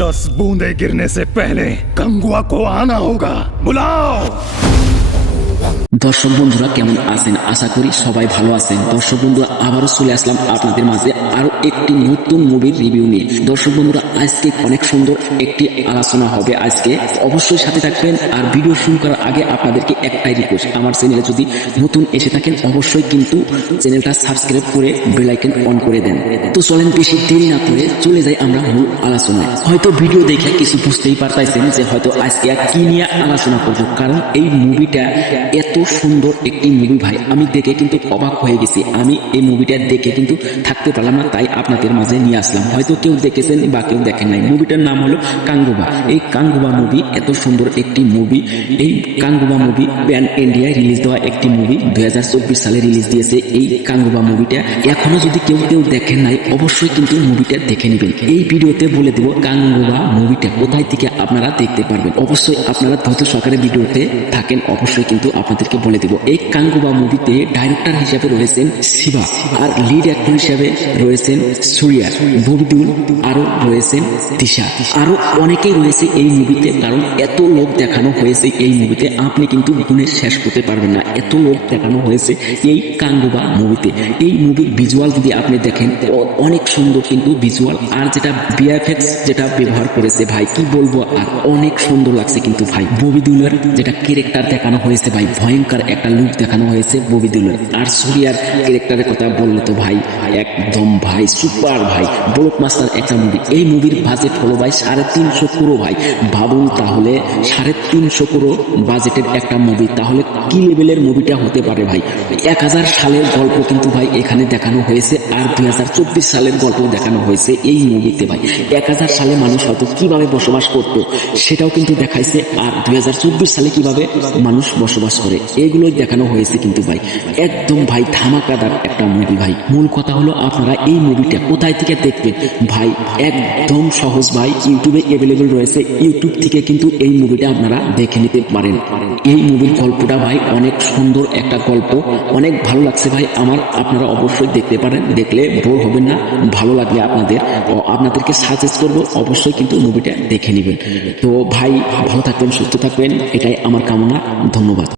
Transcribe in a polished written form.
10 बूंदे गिरने से पहले कंगुआ को आना होगा। बुलाओ। দর্শক বন্ধুরা কেমন আছেন? আশা করি সবাই ভালো আছেন। দর্শক বন্ধুরা আবারও চলে আসলাম আপনাদের মাঝে আরো একটি নতুন মুভির রিভিউ নিয়ে। দর্শক বন্ধুরা আজকে অনেক সুন্দর একটি আলোচনা হবে। আজকে অবশ্যই সাথে থাকবেন। আর ভিডিও শুরু করার আগে আপনাদেরকে একটাই রিকোয়েস্ট, আমার চ্যানেলে যদি নতুন এসে থাকেন অবশ্যই কিন্তু চ্যানেলটা সাবস্ক্রাইব করে বেল আইকন অন করে দেন। তো চলেন বেশি দেরি না করে চলে যাই আমরা মূল আলোচনায়। হয়তো ভিডিও দেখে কিছু বুঝতেই পারতেছেন যে হয়তো আজকে কি নিয়ে আলোচনা করব, কারণ এই মুভিটা এত সুন্দর একটি মুভি ভাই, আমি দেখে কিন্তু অবাক হয়ে গেছি। আমি এই মুভিটা দেখে কিন্তু থাকতে পারলাম না, তাই আপনাদের মাঝে নিয়ে আসলাম। হয়তো কেউ দেখেছেন বা কেউ দেখেন নাই। মুভিটার নাম হলো কাঙ্গুবা। এই কাঙ্গুবা মুভি এত সুন্দর একটি মুভি। এই কাঙ্গুবা মুভি প্যান ইন্ডিয়ায় রিলিজ দেওয়া একটি মুভি, 2024 সালে রিলিজ দিয়েছে এই কাঙ্গুবা মুভিটা। এখনো যদি কেউ দেখেন নাই অবশ্যই কিন্তু মুভিটা দেখে নেবেন। এই ভিডিওতে বলে দেব কাঙ্গুবা মুভিটা কোথায় থেকে আপনারা দেখতে পারবেন। অবশ্যই আপনারা ধৈর্য সহকারে ভিডিওতে থাকেন, অবশ্যই কিন্তু আপনাদেরকে বলে দেব। এই কাঙ্গুবা মুভিতে ডাইরেক্টর হিসেবে রয়েছেন শিবা, আর লিড অ্যাক্টর হিসেবে রয়েছেন সূর্যা, ববিদুল, আরো রয়েছেন দিশা, আরো অনেকেই রয়েছে এই মুভিতে। কারণ এত লোক দেখানো হয়েছে এই মুভিতে, আপনি কিন্তু গুণে শেষ করতে পারবেন না, এত লোক দেখানো হয়েছে এই কাঙ্গুবা মুভিতে। এই মুভির ভিজুয়াল যদি আপনি দেখেন অনেক সুন্দর কিন্তু ভিজুয়াল, আর যেটা ভিএফএক্স যেটা ব্যবহার করেছে ভাই কি বলবো, আর অনেক সুন্দর লাগছে কিন্তু ভাই। ববিদুলের যেটা ক্যারেক্টার দেখানো হয়েছে ভাই, ভয়ঙ্কর একটা লুক দেখানো হয়েছে ববিদুলের। আর সূর্যার ক্যারেক্টারের কথা বললে তো ভাই একদম ভাই সুপার ভাই, ব্লকবাস্টার একটা মুভি। এই মুভির বাজেট হলো ভাই 350 crore ভাই। ভাবুন তাহলে 350 crore বাজেটের একটা মুভি, তাহলে কি লেভেলের মুভিটা হতে পারে ভাই। 1000 সালের গল্প কিন্তু ভাই এখানে দেখানো হয়েছে, আর 2024 সালের গল্প দেখানো হয়েছে এই মুভিতে ভাই। 1000 সালে মানুষ হয়তো কিভাবে বসবাস করত সেটাও কিন্তু দেখাইছে, আর 2024 সালে কিভাবে মানুষ বসবাস করে এগুলোই দেখানো হয়েছে কিন্তু ভাই। একদম ভাই ধামাকাদার একটা মুভি ভাই। মূল কথা হলো আপনারা এই মুভিটা কোথায় থেকে দেখবেন ভাই, একদম সহজ ভাই, ইউটিউবে অ্যাভেলেবেল রয়েছে। ইউটিউব থেকে কিন্তু এই মুভিটা আপনারা দেখে নিতে পারেন। এই মুভির গল্পটা ভাই অনেক সুন্দর একটা গল্প, অনেক ভালো লাগছে ভাই আমার। আপনারা অবশ্যই দেখতে পারেন, দেখলে বোর হবেন না, ভালো লাগবে আপনাদেরকে সাজেস্ট করবো অবশ্যই কিন্তু মুভিটা দেখে নেবেন। তো ভাই ভালো থাকবেন, সুস্থ থাকবেন, এটাই আমার কামনা। ধন্যবাদ।